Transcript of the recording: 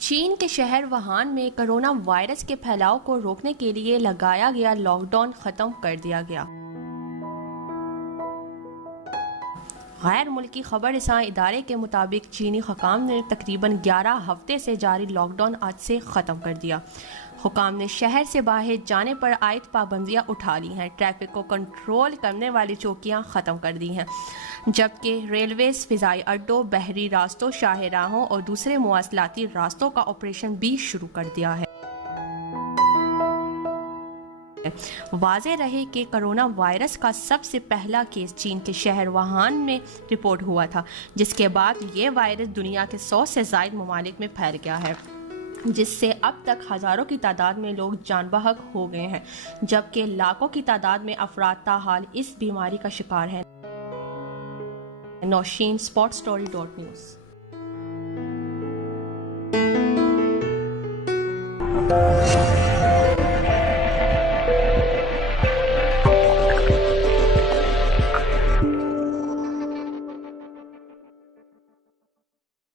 चीन के शहर वुहान में कोरोना वायरस के फैलाव को रोकने के लिए लगाया गया लॉकडाउन खत्म कर दिया गया। गैर मुल्की खबरसां इदारे के मुताबिक चीनी हुकाम ने तकरीबन 11 हफ्ते से जारी लॉकडाउन आज से ख़त्म कर दिया। हुकाम ने शहर से बाहर जाने पर आयद पाबंदियाँ उठा ली हैं, ट्रैफिक को कंट्रोल करने वाली चौकियाँ ख़त्म कर दी हैं, जबकि रेलवेज, फ़िज़ाई अड्डों, बहरी रास्तों, शाहराहों और दूसरे मवासलाती रास्तों का ऑपरेशन भी शुरू कर दिया है। वाज़ेह रहे कि कोरोना वायरस का सबसे पहला केस चीन के शहर वुहान में रिपोर्ट हुआ था, जिसके बाद ये वायरस दुनिया के 100 से ज़ायद ममालिक में फैल गया है, जिससे अब तक हज़ारों की तादाद में लोग जान बहक हो गए हैं, जबकि लाखों की तादाद में अफराद ताहाल इस बीमारी का शिकार हैं। नौशीन, sportstory.news।